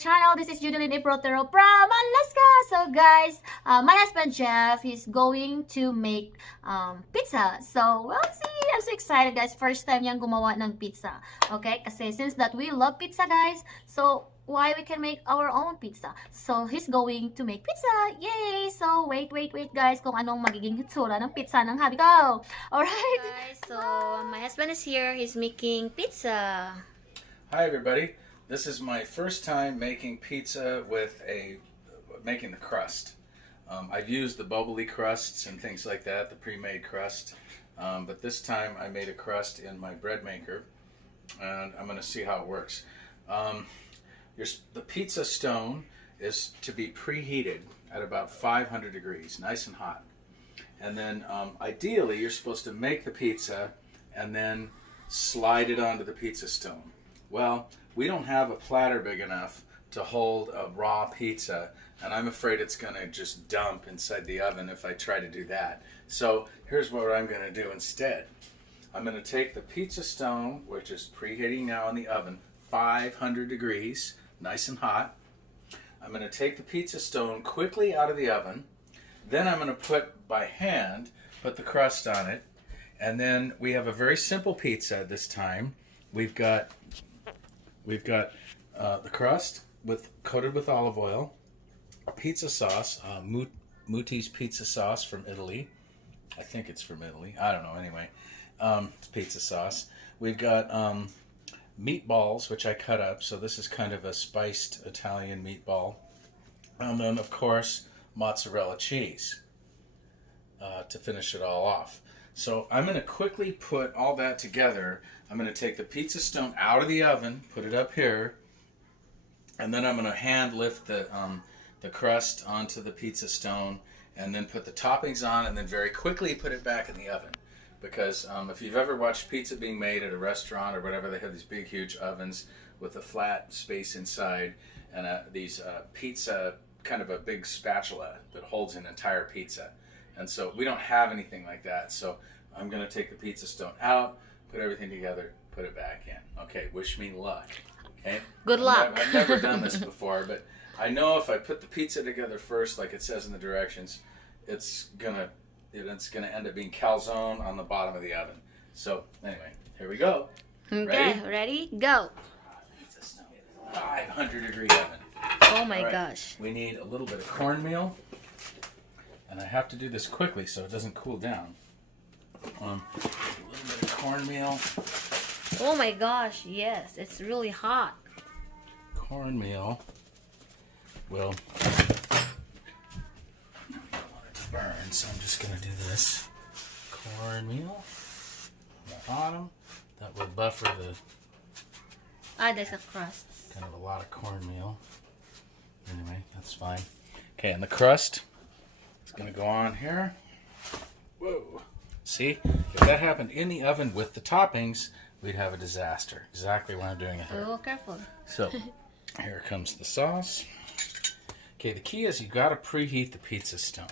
channel. This is Judeline Iprotero from Alaska. So guys, my husband Jeff is going to make pizza. So we'll see. I'm so excited guys. First time niyang gumawa ng pizza. Okay? Kasi since that we love pizza guys, so why we can make our own pizza. So he's going to make pizza. Yay! So wait guys kung anong magiging hitsura ng pizza ng hubby ko. Alright guys, so my husband is here. He's making pizza. Hi everybody. This is my first time making pizza with making the crust. I've used the bubbly crusts and things like that, the pre-made crust. But this time I made a crust in my bread maker, and I'm going to see how it works. The pizza stone is to be preheated at about 500 degrees, nice and hot. And then ideally you're supposed to make the pizza and then slide it onto the pizza stone. Well, we don't have a platter big enough to hold a raw pizza, and I'm afraid it's going to just dump inside the oven if I try to do that. So here's what I'm going to do instead. I'm going to take the pizza stone, which is preheating now in the oven, 500 degrees, nice and hot. I'm going to take the pizza stone quickly out of the oven. Then I'm going to put the crust on it. And then we have a very simple pizza this time. We've got the crust coated with olive oil, pizza sauce, Muti's pizza sauce from Italy. I think it's from Italy. I don't know. Anyway, it's pizza sauce. We've got meatballs, which I cut up. So this is kind of a spiced Italian meatball. And then, of course, mozzarella cheese to finish it all off. So I'm going to quickly put all that together. I'm going to take the pizza stone out of the oven, put it up here, and then I'm going to hand lift the crust onto the pizza stone, and then put the toppings on, and then very quickly put it back in the oven. Because if you've ever watched pizza being made at a restaurant or whatever, they have these big, huge ovens with a flat space inside, and these pizza, kind of a big spatula that holds an entire pizza. And so we don't have anything like that. So I'm going to take the pizza stone out, put everything together, put it back in. Okay, wish me luck. Okay. Good luck. I've never done this before, but I know if I put the pizza together first, like it says in the directions, it's gonna end up being calzone on the bottom of the oven. So anyway, here we go. Okay, ready? Go. Pizza stone, 500 degree oven. Oh my Right. gosh. We need a little bit of cornmeal, and I have to do this quickly so it doesn't cool down. A little bit of cornmeal. Oh my gosh, yes, it's really hot. Cornmeal will, I don't want it to burn, so I'm just going to do this. Cornmeal on the bottom. That will buffer the There's a crust. kind of a lot of cornmeal. Anyway, that's fine. Okay, and the crust is going to go on here. Whoa. See, if that happened in the oven with the toppings, we'd have a disaster. Exactly why I'm doing it here. Oh, careful. So, here comes the sauce. Okay, the key is you got to preheat the pizza stone.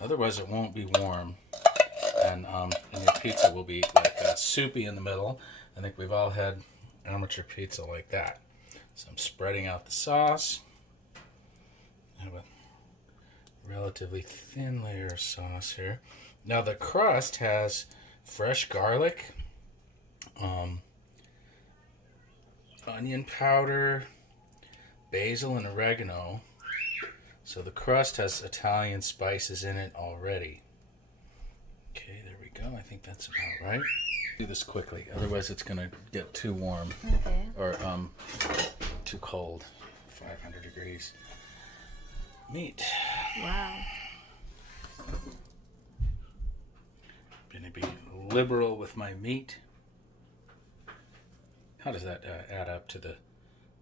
Otherwise, it won't be warm. And your pizza will be like soupy in the middle. I think we've all had amateur pizza like that. So I'm spreading out the sauce. I have a relatively thin layer of sauce here. Now the crust has fresh garlic, onion powder, basil, and oregano. So the crust has Italian spices in it already. Okay, there we go. I think that's about right. Do this quickly, otherwise it's going to get too warm. Okay. Or too cold. 500 degrees. Meat. Wow. Gonna be liberal with my meat. How does that add up to the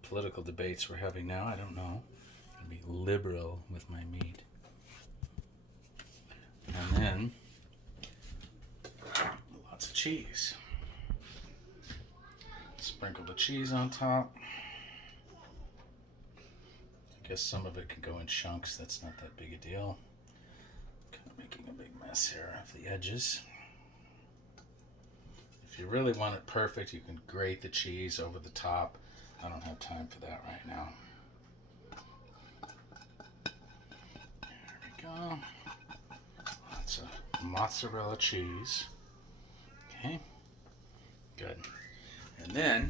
political debates we're having now? I don't know. Gonna be liberal with my meat. And then lots of cheese. Sprinkle the cheese on top. I guess some of it could go in chunks. That's not that big a deal. Kind of making a big mess here of the edges. If you really want it perfect, you can grate the cheese over the top. I don't have time for that right now. go. Lots of mozzarella cheese. Okay, good. And then,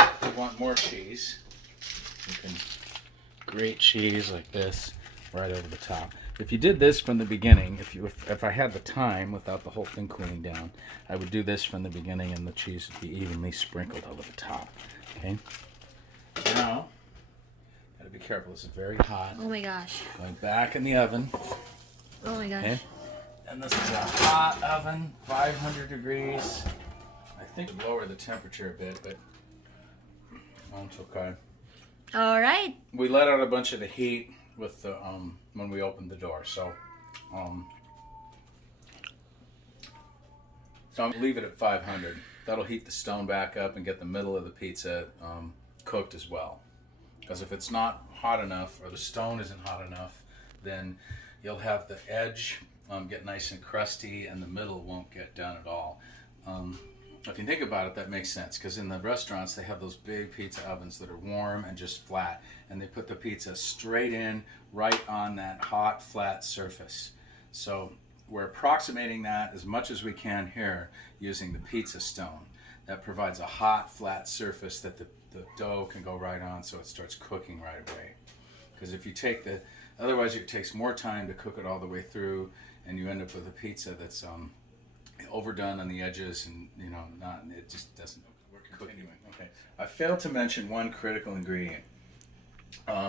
if you want more cheese, you can grate cheese like this right over the top. If you did this from the beginning, if I had the time without the whole thing cooling down, I would do this from the beginning and the cheese would be evenly sprinkled over the top. Okay? Now, gotta be careful, this is very hot. Oh my gosh. Going back in the oven. Oh my gosh. Okay? And this is a hot oven, 500 degrees. I think lower the temperature a bit, but it's okay. All right. We let out a bunch of the heat with the when we opened the door, so I'm gonna leave it at 500. That'll heat the stone back up and get the middle of the pizza cooked as well. Because if it's not hot enough or the stone isn't hot enough, then you'll have the edge get nice and crusty and the middle won't get done at all. If you think about it, that makes sense, because in the restaurants they have those big pizza ovens that are warm and just flat, and they put the pizza straight in right on that hot flat surface. So we're approximating that as much as we can here using the pizza stone. That provides a hot flat surface that the dough can go right on, so it starts cooking right away. Because if you take otherwise it takes more time to cook it all the way through, and you end up with a pizza that's overdone on the edges, and it just doesn't work. Continuing. Okay, I failed to mention one critical ingredient,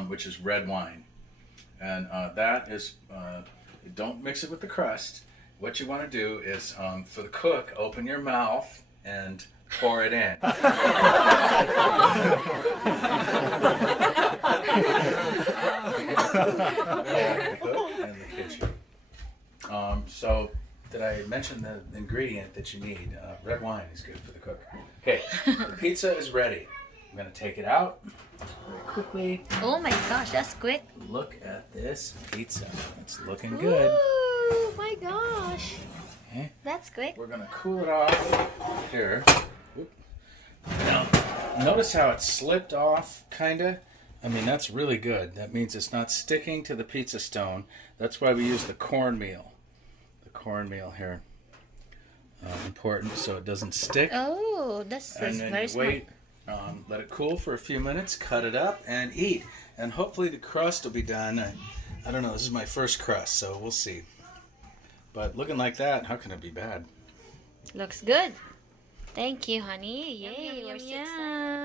which is red wine, and that is don't mix it with the crust. What you want to do is for the cook, open your mouth and pour it in. In the kitchen. So, did I mention the ingredient that you need? Red wine is good for the cook. Okay, the pizza is ready. I'm going to take it out very quickly. Oh my gosh, that's quick. Look at this pizza. It's looking good. Oh my gosh. Okay. That's quick. We're going to cool it off here. Oop. Now, notice how it slipped off, kind of? I mean, that's really good. That means it's not sticking to the pizza stone. That's why we use the cornmeal. Cornmeal here, important so it doesn't stick. Oh, that's and then very you smart. wait, let it cool for a few minutes, cut it up, and eat. And hopefully the crust will be done. I don't know. This is my first crust, so we'll see. But looking like that, how can it be bad? Looks good. Thank you, honey. Yay, we're so excited.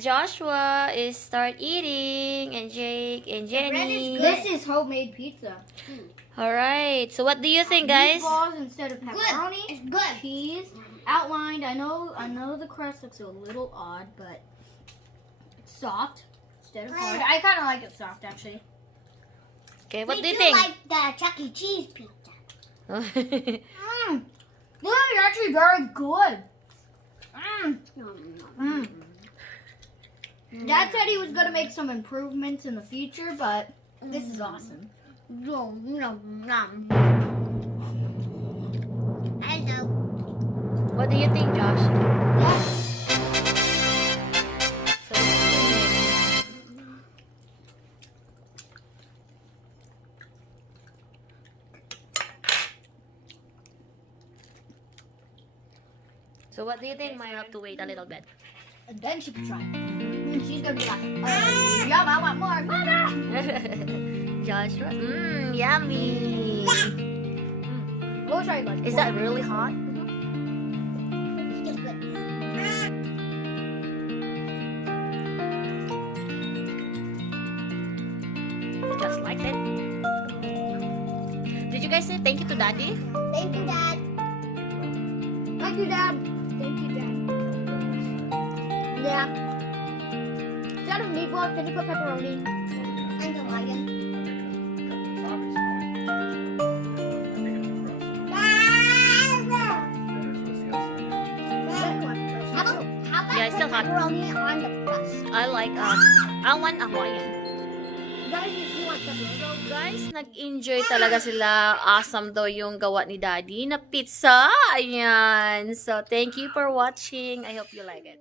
Joshua is start eating, and Jake and Jenny. This is homemade pizza. All right. So what do you think, guys? Meatballs instead of pepperoni. It's good. Cheese outlined. I know the crust looks a little odd, but it's soft instead of hard. I kind of like it soft, actually. Okay. What do you think? Like the Chuck E. Cheese pizza. This is actually very good. Dad said he was going to make some improvements in the future, but this is awesome. Hello. What do you think, Josh? So what do you think? Might have to wait a little bit. And then she can try it. And she's going to be like, yum, I want more. Mama! Joshua, yummy. We'll try it like Is that really hot? Just likes it. Did you guys say thank you to Daddy? Thank you, Dad. Thank you, Dad. Thank you, Dad. Yeah. Instead of meatballs, can you put pepperoni? I'm the lion. Yeah, it's still hot. Pepperoni on the crust. I want Hawaiian. Guys, if you want something. So guys, nag-enjoy talaga sila. Awesome daw yung gawa ni Daddy na pizza. Ayan. So thank you for watching. I hope you like it.